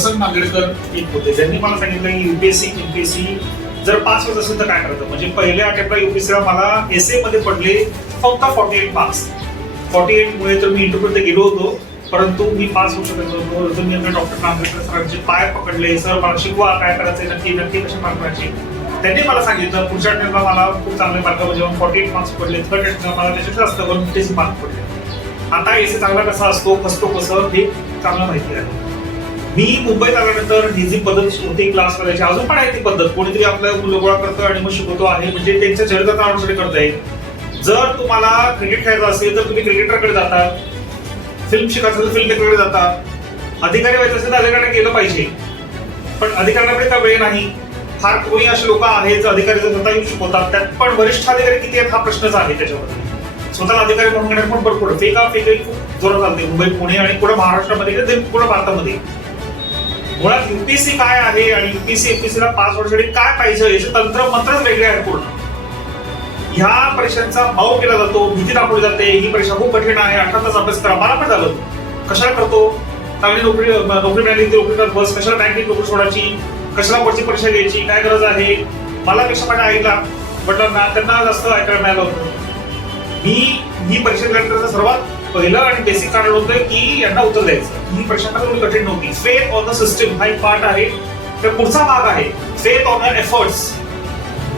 प्रसन्न नांदेडकर एक होते. त्यांनी मला सांगितलं की युपीएससी एमपीएससी जर पास होत असेल तर काय करायचं म्हणजे पहिल्या अटेम्प्टला युपीएससीला मला एसमध्ये पडले फक्त forty eight marks forty eight मुळे तर मी इंटरव्ह्यू गेलो होतो परंतु मी पास होऊ शकत नव्हतो. तर मी आपल्या डॉक्टर नांदेडकर सरांचे पाय पकडले. सर मला शिकवा काय करायचंय? नक्की नक्की कसे मार्क करायचे त्यांनी मला सांगितलं पुढच्या अटेम्प्टला मला खूप चांगले मार्क म्हणजे फॉर्टी एट मार्क्स पडले. थर्ड अटेम्प्टला मला त्याच्यात जास्त करून तेच मार्क पडले. आता एसी चांगला कसा असतो कसतो कसं हे चांगलं माहिती आहे. मी मुंबईत आल्यानंतर ही जी पद्धत होती क्लास करायची अजून पण आहे ती पद्धत. कोणीतरी आपल्या गोळा करतं आणि मग शिकवतो आहे म्हणजे त्यांच्या चरित्राचा अनुसरण करता येईल. जर तुम्हाला क्रिकेट खेळायचं असेल तर तुम्ही क्रिकेटरकडे जाता. फिल्म शिकायचं असेल फिल्म मेकरकडे जाता. अधिकारी व्हायचं असेल तर अधिकाऱ्याकडे गेलं पाहिजे. पण अधिकाऱ्यांकडे त्या वेळ नाही. फार कोणी असे लोक आहेत अधिकारी जर स्वतः येऊ शिकवतात. त्यात पण वरिष्ठ अधिकारी किती आहेत हा प्रश्नच आहे त्याच्यामध्ये. स्वतःला अधिकारी म्हणून घेण्यात पण भरपूर फेका फेकही खूप जोरात चालते मुंबई पुणे आणि पुढे महाराष्ट्रामध्ये पुढे ते भारतामध्ये. मुळात युपीएससी काय आहे आणि युपीएससी एमपीएससी ला पाच वर्षासाठी काय पाहिजे याचे तंत्र मंत्रच वेगळे आहेत पूर्ण. ह्या परीक्षांचा भाव केला जातो भीती दाखवली जाते ही परीक्षा खूप कठीण आहे अठरा तास अभ्यास करा मला पण झालं. कशाला करतो? चांगली नोकरी नोकरी मिळाली ती नोकरी करत बस कशाला बँकेत नोकरी सोडायची? कशाला पुढची परीक्षा घ्यायची काय गरज आहे? मला कशा माझ्या आईला म्हटलं ना त्यांना जास्त ऐकायला मिळालं होतं. मी ही परीक्षा दिल्यानंतर सर्वात पहिलं आणि बेसिक कारण होतं की यांना उत्तर द्यायचं. ही परीक्षा कमी कठीण नव्हती. फेथ ऑन द सिस्टम हा एक पार्ट आहे. तर पुढचा भाग आहे. फेथ ऑन द एफर्ट्स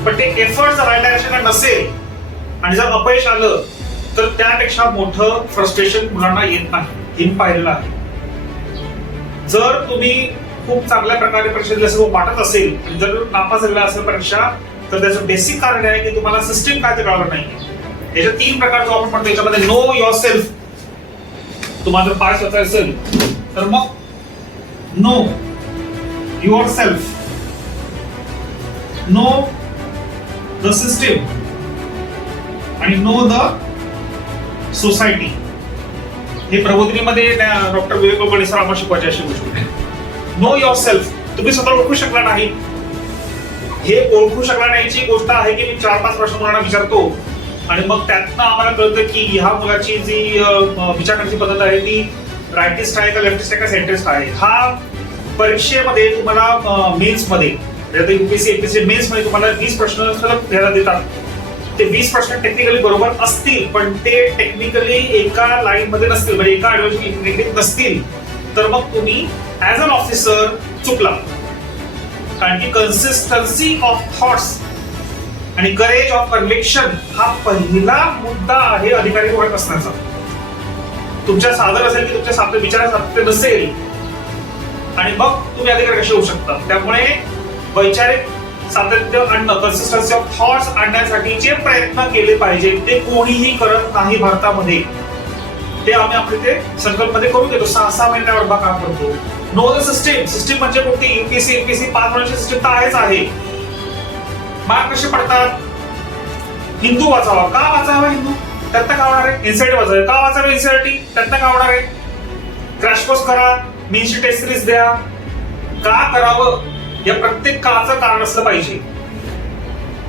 पण ते एफर्ट राईट डायरेक्शन नसेल आणि जर अपयश आलं तर त्यापेक्षा मोठं फ्रस्ट्रेशन मुलांना येत नाही. हे पाहिलेलं आहे. जर तुम्ही खूप चांगल्या प्रकारे परीक्षा दिली असेल वाटत असेल आणि जर नापास झालेला असेल परीक्षा तर त्याचं बेसिक कारण आहे की तुम्हाला सिस्टीम काय ते कळलं नाही याच्या तीन प्रकारचं आपण म्हणतो. याच्यामध्ये नो युअर सेल्फ तुम्हाला जर पास होता असेल तर मग? Know yourself know the system आणि नो द सोसायटी हे प्रबोधिनीमध्ये डॉक्टर विवेक कुलकर्णी सर आम्हाला शिकवायचे अशी गोष्ट. नो युअर सेल्फ तुम्ही स्वतः ओळखू शकला नाही. हे ओळखू शकला नाहीची गोष्ट आहे की मी चार पाच वर्ष मुलांना विचारतो. आणि मग त्यातनं आम्हाला कळतं की ह्या मुलाची जी अं, विचार करण्याची पद्धत आहे ती रायटिस्ट आहे का लेफ्टिस्ट आहे का सेंट्रिस्ट आहे? हा परीक्षेमध्ये तुम्हाला मेन्समध्ये युपीएससी मेन्समध्ये तुम्हाला वीस प्रश्न घ्यायला देतात. ते वीस प्रश्न टेक्निकली बरोबर असतील पण ते टेक्निकली एका लाईन मध्ये नसतील म्हणजे एका आयडिओलॉजी नसतील तर मग तुम्ही ऍज अन ऑफिसर चुकला. कारण की कन्सिस्टन्सी ऑफ थॉट्स आणि करेज ऑफ कन्व्हिक्शन हा पहिला मुद्दा आहे अधिकारी ओळख असण्याचा तुमच्या सादर असेल की तुमच्या साध्य विचार साध्य नसेल आणि मग तुम्ही अधिकारी कसे होऊ शकता? त्यामुळे वैचारिक सातत्य आणणं कन्सिस्टन्सी ऑफ थॉट्स आणण्यासाठी जे प्रयत्न केले पाहिजे. ते कोणीही करत नाही भारतामध्ये. ते आम्ही आपले ते संकल्पमध्ये करून देतो. सहा सहा महिन्यावर बा काम करतो. नो द सिस्टीम सिस्टीम म्हणजे कोणती? युपीएससी युपीएससी पाच वर्षाची सिस्टीम तर आहेच आहे. मार्क कसे पडतात? हिंदू वाचावा. का वाचावा हिंदू? त्यातनं का होणार आहे? एनसीआयटी वाचावे. का वाचावे एनसीआयटी त्यातनं का होणार आहे? क्रॅश कोर्स करा. मीनची टेस्ट सिरीज द्या. का करावं? या प्रत्येक काचं कारण असलं पाहिजे.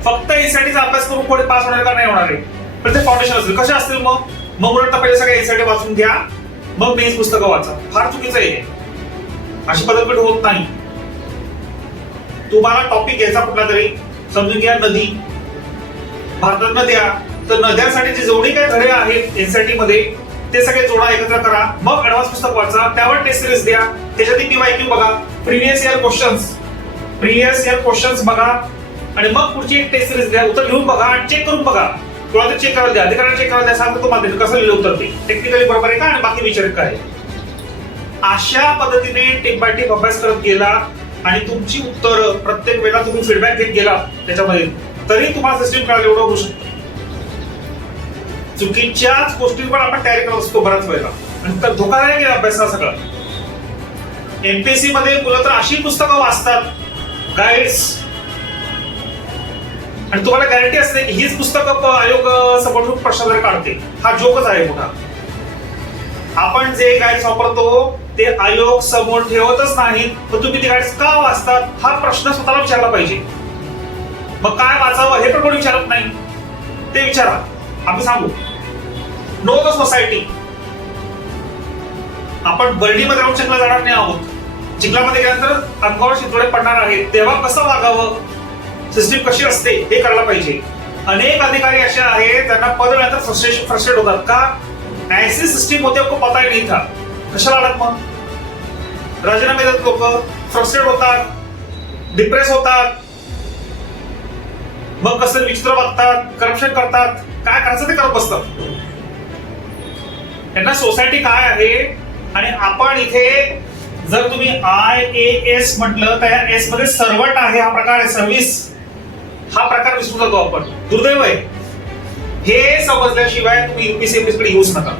फक्त एनसीआयटीचा अभ्यास करून कोणी पास होणार का नाही होणार आहे? पण ते फाउंडेशन असेल कसे असतील मग? मग उलट पहिले सगळे एनसीआयटी वाचून घ्या. मग मेन्स पुस्तकं वाचा. फार चुकीचं आहे अशी पद्धत होत नाही. तुम्हाला टॉपिक घ्यायचा कुठला तरी. समजून घ्या नदी. भारतात नद्या तर नद्यांसाठी जे जेवढे काही धडे आहेत एनसीआरटी मध्ये ते सगळे जोडा एकत्र करा. मग ऍडव्हान्स पुस्तक वाचा. त्यावर टेस्ट सिरीज द्या. त्याच्यात पीवायक्यू बघा. Previous year questions previous year questions बघा. आणि मग पुढची एक टेस्ट सिरीज द्या. उत्तर लिहून बघा आणि चेक करून बघा. कोणाला चेक करायला द्या? अधिकाऱ्यांना चेक करायला द्या. सांगतो तुम्हाला कसं लिहिलं उत्तर ते. टेक्निकली बरोबर आहे का? आणि बाकी विचारित काय आहे. अशा पद्धतीने टिप बाय टिप अभ्यास करत गेला. आणि तुमची उत्तर प्रत्येक वेळेला तुम्ही फीडबॅक घेत गेला त्याच्यामध्ये तरी तुम्हाला सिस्टीम कळायला एवढं होऊ शकतं. चुकीच्याच गोष्टींवर आपण तयारी करत असतो बऱ्याच वेळेला. आणि तर धोकादायक आहे अभ्यास हा सगळा? एमपीएससी मध्ये मुलं तर अशी पुस्तकं वाचतात गाईड्स आणि तुम्हाला गॅरंटी असते की हीच पुस्तकं आयोग समोरून प्रश्न काढते हा जोकच आहे मोठा. आपण जे गाईड्स वापरतो ते आयोग समोर ठेवतच नाहीत. तर तुम्ही ते गाईड्स का वाचतात? हा प्रश्न स्वतःला विचारला पाहिजे. मग काय वाचावं हे पण कोणी विचारत नाही. ते विचारा. आम्ही सांगू. नो द सोसायटी आपण बर्डीमध्ये राहून चिखला जाणार नाही आहोत. चिखलामध्ये गेल्यानंतर अंगावर शितोडे पडणार आहेत. तेव्हा कसं वागावं? सिस्टीम कशी असते? हे करायला पाहिजे. अनेक अधिकारी असे आहेत त्यांना पद मिळालं फ्रस्ट्रेशन फ्रस्ट्रेट होतात का? ऐसी सिस्टीम होते को पता ही नाही था कशाला आलात मग? राजीनामे देतात लोक फ्रस्ट्रेट होतात डिप्रेस होतात. मग कसं विचित्र बघतात करप्शन करतात काय करायचं ते करत बसतात. त्यांना सोसायटी काय आहे? आणि आपण इथे जर तुम्ही आय ए एस म्हटलं तर या एसमध्ये सर्वट आहे हा प्रकार आहे सर्व्हिस हा प्रकार विसरू जातो आपण. दुर्दैव आहे. हे समजल्याशिवाय तुम्ही युपीसी कडे येऊच नका.